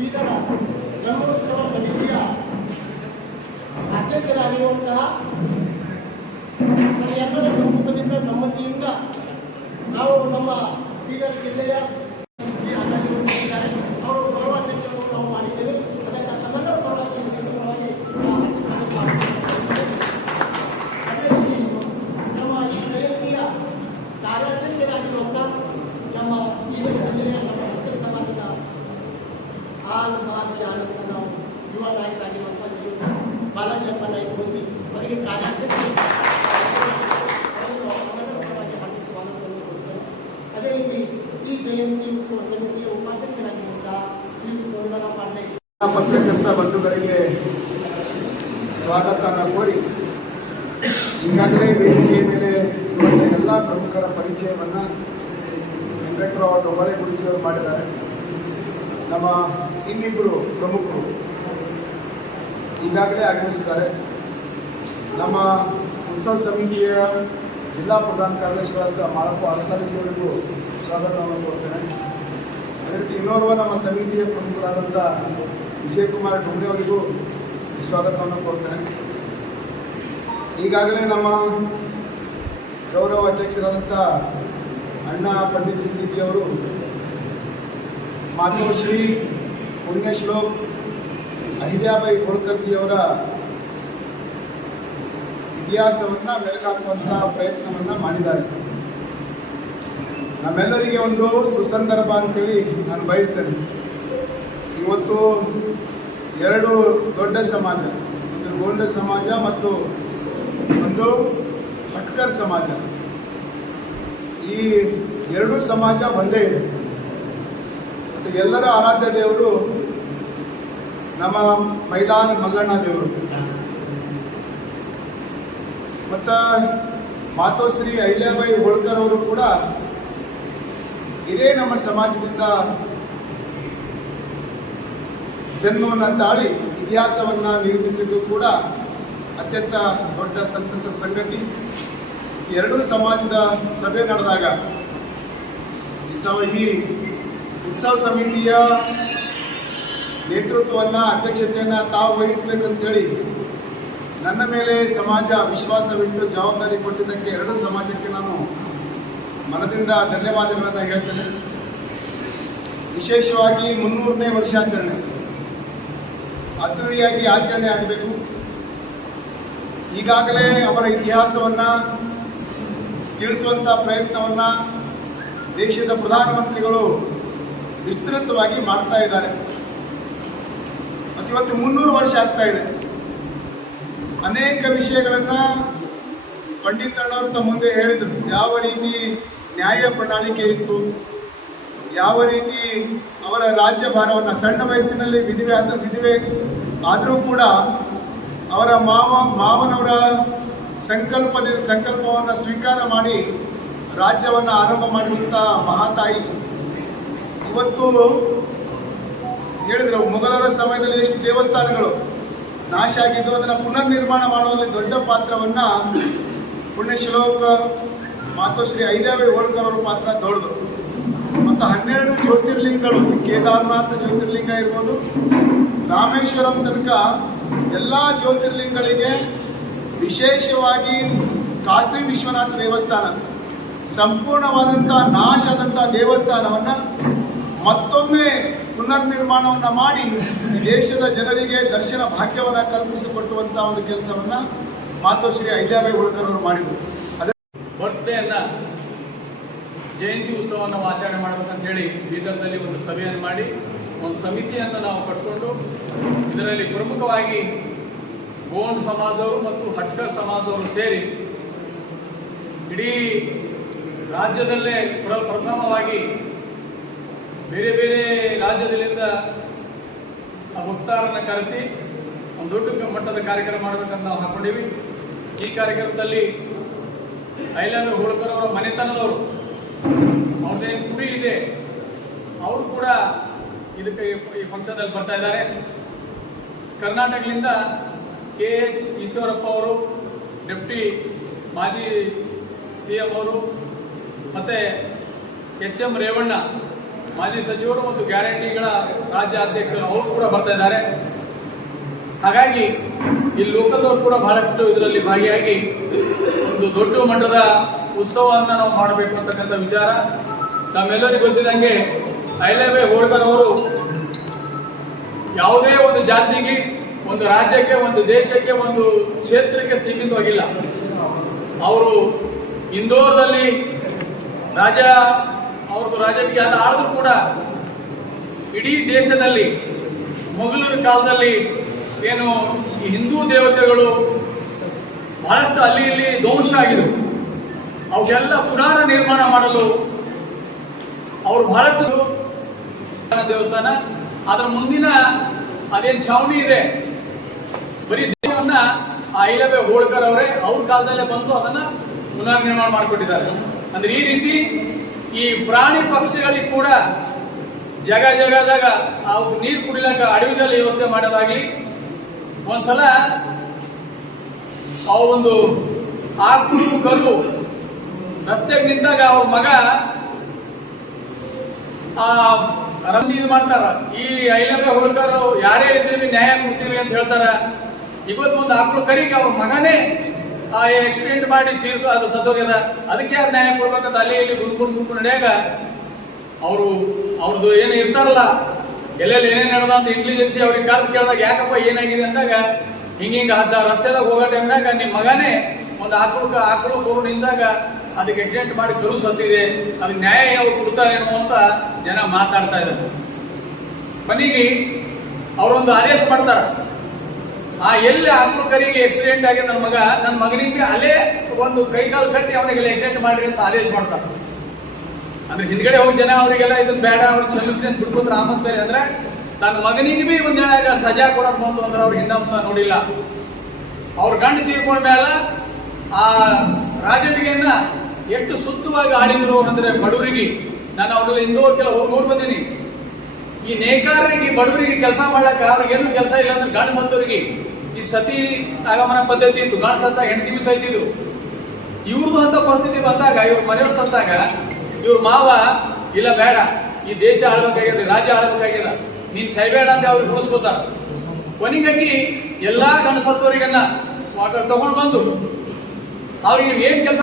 ಬೀದರ ಜನ್ಮೋತ್ಸವ ಸಮಿತಿಯ ಅಧ್ಯಕ್ಷರಾಗಿರುವಂತಹ ನಮ್ಮೆಲ್ಲರ ಸಮ್ಮುಖದಿಂದ ಸಮ್ಮತಿಯಿಂದ ನಾವು ನಮ್ಮ ಬೀದರ್ ಜಿಲ್ಲೆಯ ಅವರು ಗೌರವಾಧ್ಯಕ್ಷರು ನಾವು ಮಾಡಿದ್ದೇವೆ. ಅದಕ್ಕೆ ತಮ್ಮೆಲ್ಲರ ಪರವಾಗಿ ಅದೇ ರೀತಿ ನಮ್ಮ ಈ ಜಯಂತಿಯ ಕಾರ್ಯಾಧ್ಯಕ್ಷರಾಗಿರುವಂಥ ನಮ್ಮ ಬೀದರ್ ಜಿಲ್ಲೆಯ ನಮ್ಮ ಸಕ್ಕರೆ ಸಮಾಜದ ಮಹರ್ಷಿ ಆನಂದ ನಾವು ಯುವ ನಾಯಕರಾಗಿರುವಂಥ ಶ್ರೀ ಬಾಲಾಜಿಯಪ್ಪ ನಾಯ್ಕ ಗೋತಿ ಅವರಿಗೆ ಕಾರ್ಯಾಧ್ಯಕ್ಷ ಸ್ವಾಗತವನ್ನು ಕೊಡುತ್ತಾರೆ. ಅದೇ ರೀತಿ ಈ ಜಯಂತಿ ಉತ್ಸವ ಸಮಿತಿಯ ಉಪಾಧ್ಯಕ್ಷರಾಗಿರುವಂತಹ ಶ್ರೀ ಗೋವಿಂದರ ಪಾಂಡೆ ಪತ್ರಕರ್ತ ಬಂಧುಗಳಿಗೆ ಸ್ವಾಗತವನ್ನು ಕೋರಿ ಈಗಾಗಲೇ ವೇದಿಕೆಯ ಮೇಲೆ ಇರುವಂಥ ಎಲ್ಲ ಪ್ರಮುಖರ ಪರಿಚಯವನ್ನು ವೆಂಕಟರಾವ್ ಡೊಂಬಳೆ ಗುರುಜಿಯವರು ಮಾಡಿದ್ದಾರೆ. ನಮ್ಮ ಇನ್ನಿಬ್ಬರು ಪ್ರಮುಖರು ಈಗಾಗಲೇ ಆಗಮಿಸಿದ್ದಾರೆ. ನಮ್ಮ ಉತ್ಸವ ಸಮಿತಿಯ ಜಿಲ್ಲಾ ಪ್ರಧಾನ ಕಾರ್ಯದರ್ಶಿಗಳಾದ ಮಾಳಪ್ಪ ಅರಸಾಲಿಜಿಯವರಿಗೂ ಸ್ವಾಗತವನ್ನು ಕೊಡ್ತೇನೆ. ಅದೇ ರೀತಿ ಇನ್ನೋರ್ವ ನಮ್ಮ ಸಮಿತಿಯ ಪ್ರಮುಖರಾದಂಥ ವಿಜಯಕುಮಾರ್ ಡೊಂಬಳೆ ಅವರಿಗೂ ಸ್ವಾಗತವನ್ನು ಕೊಡ್ತೇನೆ. ಈಗಾಗಲೇ ನಮ್ಮ ಗೌರವ ಅಧ್ಯಕ್ಷರಾದಂಥ ಅಣ್ಣ ಪಂಡಿತ್ ಸಿಂಗ್ಜಿಯವರು ಮಾತೋಶ್ರೀ ಪುಣ್ಯಶ್ಲೋಕ್ ಅಹಿಲ್ಯಾಬಾಯಿ ಹೋಳ್ಕರ್ಜಿಯವರ ಇತಿಹಾಸವನ್ನು ಮೆಲುಕಾಕುವಂತಹ ಪ್ರಯತ್ನವನ್ನು ಮಾಡಿದ್ದಾರೆ. ನಮ್ಮೆಲ್ಲರಿಗೆ ಒಂದು ಸುಸಂದರ್ಭ ಅಂತೇಳಿ ನಾನು ಬಯಸ್ತೇನೆ. ಇವತ್ತು ಎರಡು ದೊಡ್ಡ ಸಮಾಜ, ಒಂದು ಗೋಂಡ ಸಮಾಜ ಮತ್ತು ಒಂದು ಹಟ್ಕರ್ ಸಮಾಜ, ಈ ಎರಡೂ ಸಮಾಜ ಒಂದೇ ಇದೆ. ಮತ್ತು ಎಲ್ಲರ ಆರಾಧ್ಯ ದೇವರು ನಮ್ಮ ಮೈಲಾನ್ ಮಲ್ಲಣ್ಣ ದೇವರು ಮತ್ತು ಮಾತೋಶ್ರೀ ಅಹಿಲ್ಯಾಬಾಯಿ ಹೋಳ್ಕರ್ ಅವರು ಕೂಡ ಇದೇ ನಮ್ಮ ಸಮಾಜದಿಂದ ಜನ್ಮವನ್ನು ತಾಳಿ ಇತಿಹಾಸವನ್ನು ನಿರ್ಮಿಸಿದ್ದು ಕೂಡ ಅತ್ಯಂತ ದೊಡ್ಡ ಸಂತಸ ಸಂಗತಿ. ಎರಡೂ ಸಮಾಜದ ಸಭೆ ನಡೆದಾಗ ಈ ಉತ್ಸವ ಸಮಿತಿಯ ನೇತೃತ್ವವನ್ನು ಅಧ್ಯಕ್ಷತೆಯನ್ನು ತಾವು ವಹಿಸಬೇಕಂತೇಳಿ ನನ್ನ ಮೇಲೆ ಸಮಾಜ ವಿಶ್ವಾಸವಿಟ್ಟು ಜವಾಬ್ದಾರಿ ಕೊಟ್ಟಿದ್ದಕ್ಕೆ ಎರಡೂ ಸಮಾಜಕ್ಕೆ ನಾನು ಮನದಿಂದ ಧನ್ಯವಾದಗಳನ್ನು ಹೇಳ್ತೇನೆ. ವಿಶೇಷವಾಗಿ 300ನೇ ವರ್ಷಾಚರಣೆ ಅದ್ದೂರಿಯಾಗಿ ಆಚರಣೆ ಆಗಬೇಕು. ಈಗಾಗಲೇ ಅವರ ಇತಿಹಾಸವನ್ನು ತಿಳಿಸುವಂಥ ಪ್ರಯತ್ನವನ್ನು ದೇಶದ ಪ್ರಧಾನಮಂತ್ರಿಗಳು ವಿಸ್ತೃತವಾಗಿ ಮಾಡ್ತಾ ಇದ್ದಾರೆ. ಮತ್ತು ಇವತ್ತು 300 ವರ್ಷ ಆಗ್ತಾ ಇದೆ. ಅನೇಕ ವಿಷಯಗಳನ್ನು ಪಂಡಿತಣ್ಣವ್ರ ಮುಂದೆ ಹೇಳಿದರು. ಯಾವ ರೀತಿ ನ್ಯಾಯ ಪ್ರಣಾಳಿಕೆ ಇತ್ತು, ಯಾವ ರೀತಿ ಅವರ ರಾಜ್ಯಭಾರವನ್ನು ಸಣ್ಣ ವಯಸ್ಸಿನಲ್ಲಿ ವಿಧವೆ ಆದರೂ ಕೂಡ ಅವರ ಮಾವನವರ ಸಂಕಲ್ಪವನ್ನು ಸ್ವೀಕಾರ ಮಾಡಿ ರಾಜ್ಯವನ್ನು ಆರಂಭ ಮಾಡಿದಂಥ ಮಹಾತಾಯಿ ಇವತ್ತು ಹೇಳಿದರು. ಮೊಘಲರ ಸಮಯದಲ್ಲಿ ಎಷ್ಟು ದೇವಸ್ಥಾನಗಳು ನಾಶ ಆಗಿದ್ದು ಅದನ್ನು ಪುನರ್ ನಿರ್ಮಾಣ ಮಾಡುವಲ್ಲಿ ದೊಡ್ಡ ಪಾತ್ರವನ್ನು ಪುಣ್ಯಶ್ಲೋಕ ಮಾತೋಶ್ರೀ ಅಹಿಲ್ಯಾಬಾಯಿ ಹೋಳ್ಕರ್ ಅವರ ಪಾತ್ರ ದೊಡ್ಡದು. ಮತ್ತು 12 ಜ್ಯೋತಿರ್ಲಿಂಗಗಳು, ಕೇದಾರನಾಥ ಜ್ಯೋತಿರ್ಲಿಂಗ ಇರ್ಬೋದು, ರಾಮೇಶ್ವರಂ ತನಕ ಎಲ್ಲ ಜ್ಯೋತಿರ್ಲಿಂಗಗಳಿಗೆ ವಿಶೇಷವಾಗಿ ಕಾಶಿ ವಿಶ್ವನಾಥ ದೇವಸ್ಥಾನ ಸಂಪೂರ್ಣವಾದಂಥ ನಾಶ ಆದಂಥ ದೇವಸ್ಥಾನವನ್ನು ಮತ್ತೊಮ್ಮೆ ಪುನರ್ ನಿರ್ಮಾಣವನ್ನು ಮಾಡಿ ದೇಶದ ಜನರಿಗೆ ದರ್ಶನ ಭಾಗ್ಯವನ್ನು ಕಲ್ಪಿಸಿಕೊಟ್ಟುವಂಥ ಒಂದು ಕೆಲಸವನ್ನು ಮಾತೋಶ್ರೀ ಅಹಿಲ್ಯಾಬಾಯಿ ಹೋಳ್ಕರ್ ಅವರು ಮಾಡಿದರು. ಅದೇ ಬರ್ತ್ಡೇಯನ್ನು ಜಯಂತಿ ಉತ್ಸವವನ್ನು ಆಚರಣೆ ಮಾಡಬೇಕಂತೇಳಿ ಬೀದರ್ನಲ್ಲಿ ಒಂದು ಸಭೆಯನ್ನು ಮಾಡಿ ಒಂದು ಸಮಿತಿಯನ್ನು ನಾವು ಕಟ್ಟಿಕೊಂಡು ಇದರಲ್ಲಿ ಪ್ರಮುಖವಾಗಿ ಗೋಂಡ್ ಸಮಾಜದವರು ಮತ್ತು ಹಟ್ಕರ್ ಸಮಾಜದವರು ಸೇರಿ ಇಡೀ ರಾಜ್ಯದಲ್ಲೇ ಪ್ರಥಮವಾಗಿ ಬೇರೆ ಬೇರೆ ರಾಜ್ಯದಲ್ಲಿಂದ ಆ ಭಕ್ತಾರನ್ನು ಕರೆಸಿ ಒಂದು ದೊಡ್ಡ ಮಟ್ಟದ ಕಾರ್ಯಕ್ರಮ ಮಾಡಬೇಕಂತ ನಾವು ಹಾಕ್ಕೊಂಡಿವಿ. ಈ ಕಾರ್ಯಕ್ರಮದಲ್ಲಿ ಅಹಿಲ್ಯಾಬಾಯಿ ಹೋಳ್ಕರ್ ಅವರ ಮನೆತನದವರು, ಅವ್ರದ್ದೇನು ಕುಡಿ ಇದೆ, ಅವರು ಕೂಡ ಇದಕ್ಕೆ ಈ ಫಂಕ್ಷನ್ದಲ್ಲಿ ಬರ್ತಾ ಇದ್ದಾರೆ. ಕರ್ನಾಟಕದಿಂದ KH ಈಶ್ವರಪ್ಪ ಅವರು, ಡೆಪ್ಟಿ ಮಾಜಿ CM ಅವರು, ಮತ್ತು HM ರೇವಣ್ಣ ಮಾಜಿ ಸಚಿವರು ಮತ್ತು ಗ್ಯಾರಂಟಿಗಳ ರಾಜ್ಯ ಅಧ್ಯಕ್ಷರು ಅವರು ಕೂಡ ಬರ್ತಾ ಇದ್ದಾರೆ. ಹಾಗಾಗಿ ಈ ಲೋಕದವರು ಕೂಡ ಬಹಳಷ್ಟು ಇದರಲ್ಲಿ ಭಾಗಿಯಾಗಿ ಒಂದು ದೊಡ್ಡ ಮಟ್ಟದ ಉತ್ಸವವನ್ನು ನಾವು ಮಾಡಬೇಕು ಅಂತಕ್ಕಂಥ ವಿಚಾರ. ತಮ್ಮೆಲ್ಲರಿಗೂ ಗೊತ್ತಿದ್ದಂಗೆ ಅಹಿಲ್ಯಾಬಾಯಿ ಹೋಳ್ಕರ್ ಅವರು ಯಾವುದೇ ಒಂದು ಜಾತಿಗೆ, ಒಂದು ರಾಜ್ಯಕ್ಕೆ, ಒಂದು ದೇಶಕ್ಕೆ, ಒಂದು ಕ್ಷೇತ್ರಕ್ಕೆ ಸೀಮಿತವಾಗಿಲ್ಲ. ಅವರು ಇಂದೋರ್ದಲ್ಲಿ ಅವ್ರದ್ದು ರಾಜಕೀಯ ಆದರೂ ಕೂಡ ಇಡೀ ದೇಶದಲ್ಲಿ ಮೊಘಲರ ಕಾಲದಲ್ಲಿ ಏನು ಈ ಹಿಂದೂ ದೇವತೆಗಳು ಬಹಳಷ್ಟು ಅಲ್ಲಿ ಇಲ್ಲಿ ಧ್ವಂಸ ಆಗಿದ್ದವು. ಅವಕ್ಕೆಲ್ಲ ಪುನಃ ನಿರ್ಮಾಣ ಮಾಡಲು ಅವರು ಬಹಳಷ್ಟು ದೇವಸ್ಥಾನ, ಅದರ ಮುಂದಿನ ಅದೇನು ಛಾವಣಿ ಇದೆ, ಬರೀ ದೇವನ್ನ ಅಹಿಲ್ಯಾಬಾಯಿ ಹೋಳ್ಕರ್ ಅವರೇ ಅವ್ರ ಕಾಲದಲ್ಲೇ ಬಂದು ಅದನ್ನ ಪುನರ್ ನಿರ್ಮಾಣ ಮಾಡಿಕೊಟ್ಟಿದ್ದಾರೆ. ಅಂದ್ರೆ ಈ ರೀತಿ ಈ ಪ್ರಾಣಿ ಪಕ್ಷಿಗಳಿಗೆ ಕೂಡ ಜಾಗದಾಗ ಅವು ನೀರು ಕುಡಿಲಕ್ಕ ಅಡವಿದಲ್ಲಿ ವ್ಯವಸ್ಥೆ ಮಾಡೋದಾಗ್ಲಿ, ಒಂದ್ಸಲ ಅವು ಒಂದು ಆಕಳು ಕರು ರಸ್ತೆಗೆ ನಿಂತಾಗ ಅವ್ರ ಮಗ ಇದು ಮಾಡ್ತಾರ, ಈ ಅಹಿಲ್ಯಾಬಾಯಿ ಹೋಳ್ಕರ್ ಯಾರೇ ಇದ್ರೂ ನ್ಯಾಯ ಕೊಡ್ತೀವಿ ಅಂತ ಹೇಳ್ತಾರ. ಇವತ್ತು ಒಂದು ಆಕಳು ಕರಿಗೆ ಅವ್ರ ಮಗನೇ ಎಕ್ಸಿಡೆಂಟ್ ಮಾಡಿ ತೀರ್ತು ಅದು ಸತ್ತೋಗ್ಯದ, ಅದಕ್ಕೆ ಯಾರು ನ್ಯಾಯ ಕೊಡ್ಬೇಕಂತ ಅಲ್ಲಿ ಇಲ್ಲಿ ಗುಂಪು ನಡೆಯಾಗ ಅವ್ರದ್ದು ಏನು ಇರ್ತಾರಲ್ಲ ಎಲ್ಲೆಲ್ಲಿ ಏನೇನು ನಡೆದ ಅಂತ ಇಂಟೆಲಿಜೆನ್ಸಿ ಅವ್ರಿಗೆ ಕಾಲ್ ಕೇಳಿದಾಗ ಯಾಕಪ್ಪ ಏನಾಗಿದೆ ಅಂದಾಗ ಹಿಂಗ ರಸ್ತೆದಾಗ ಹೋಗೋ ಟೈಮ್ನಾಗ ನಿಮ್ಮ ಮಗನೇ ಒಂದು ಆಕಳು ಕರು ನಿಂದಾಗ ಅದಕ್ಕೆ ಆಕ್ಸಿಡೆಂಟ್ ಮಾಡಿ ಕರು ಸತ್ತಿದೆ, ಅದಕ್ಕೆ ನ್ಯಾಯ ಯಾವ ಕೊಡ್ತಾರೇನೋ ಅಂತ ಜನ ಮಾತಾಡ್ತಾ ಇದ್ದಾರೆ. ಕೊನೆಗೆ ಅವರೊಂದು ಆದೇಶ ಮಾಡ್ತಾರ, ಎಲ್ಲಿ ಆಕಳು ಕರಿಗೆ ಆಕ್ಸಿಡೆಂಟ್ ಆಗಿ ನನ್ನ ಮಗನಿಗೆ ಅಲ್ಲೇ ಒಂದು ಕೈಕಾಲು ಕಟ್ಟಿ ಅವನಿಗೆಲ್ಲ ಆಕ್ಸಿಡೆಂಟ್ ಮಾಡ್ರಿ ಅಂತ ಆದೇಶ ಮಾಡ್ತಾರೆ. ಅಂದ್ರೆ ಹಿಂದ್ಗಡೆ ಹೋಗಿ ಜನ ಅವರಿಗೆಲ್ಲ ಇದನ್ನ ಬೇಡ, ಅವ್ರಿಗೆ ಕ್ಷಮಿಸಿ ಅಂತ ಬಿಡ್ಕೋತಾರೆ. ಆಮತ್ ಬೇರೆ ಅಂದ್ರೆ ತನ್ನ ಮಗನಿಗೆ ಬಿ ಒಂದ್ ಹೇಳಾಗ ಸಜಾ ಕೊಡೋದು ಬಂತು ಅಂದ್ರೆ ಅವ್ರಿಗೆ ಹಿಂದ ನೋಡಿಲ್ಲ. ಅವ್ರ ಗಂಡು ತೀರ್ಕೊಂಡ ಮೇಲೆ ಆ ರಾಜಡಿಗೆಯನ್ನ ಎಷ್ಟು ಸುತ್ತವಾಗಿ ಆಡಿದ್ರು ಅಂದ್ರೆ ಬಡವರಿಗೆ, ನಾನು ಅವ್ರೆಲ್ಲ ಇಂದೋರ್ಗೆಲ್ಲ ಹೋಗಿ ನೋಡಿ ಬಂದೀನಿ. ಈ ನೇಕಾರರಿಗೆ ಬಡವರಿಗೆ ಕೆಲಸ ಮಾಡ್ಲಕ್ಕ ಅವ್ರಿಗೇನು ಕೆಲಸ ಇಲ್ಲ ಅಂದ್ರೆ ಗಂಡು ಸತ್ತವರಿಗೆ ಈ ಸತಿ ಆಗಮನ ಪದ್ಧತಿ ಇತ್ತು, ಗಂಡು ಸತ್ತಾಗ ಹೆಂಡತಿ ಬಿ ಸತ್ತಿದ್ರು. ಇವ್ರದ್ದು ಅಂತ ಪರಿಸ್ಥಿತಿ ಬಂದಾಗ, ಇವ್ರ ಮನೆಯವ್ರು ಸತ್ತಾಗ ಇವ್ರ ಮಾವ ಇಲ್ಲ ಬೇಡ, ಈ ದೇಶ ಆಳ್ಬೇಕಾಗ್ಯದ, ರಾಜ್ಯ ಆಳ್ಬೇಕಾಗ್ಯದ, ನೀನ್ ಸೈಬೇಡ ಅಂತ ಅವ್ರಿಗೆ ಉಳಿಸ್ಕೋತಾರ. ಕೊನೆಗಾಗಿ ಎಲ್ಲಾ ಗಂಡು ಸತ್ತವರಿಗನ್ನ ತಗೊಂಡು ಬಂದು ಅವ್ರಿಗೆ ಏನ್ ಕೆಲಸ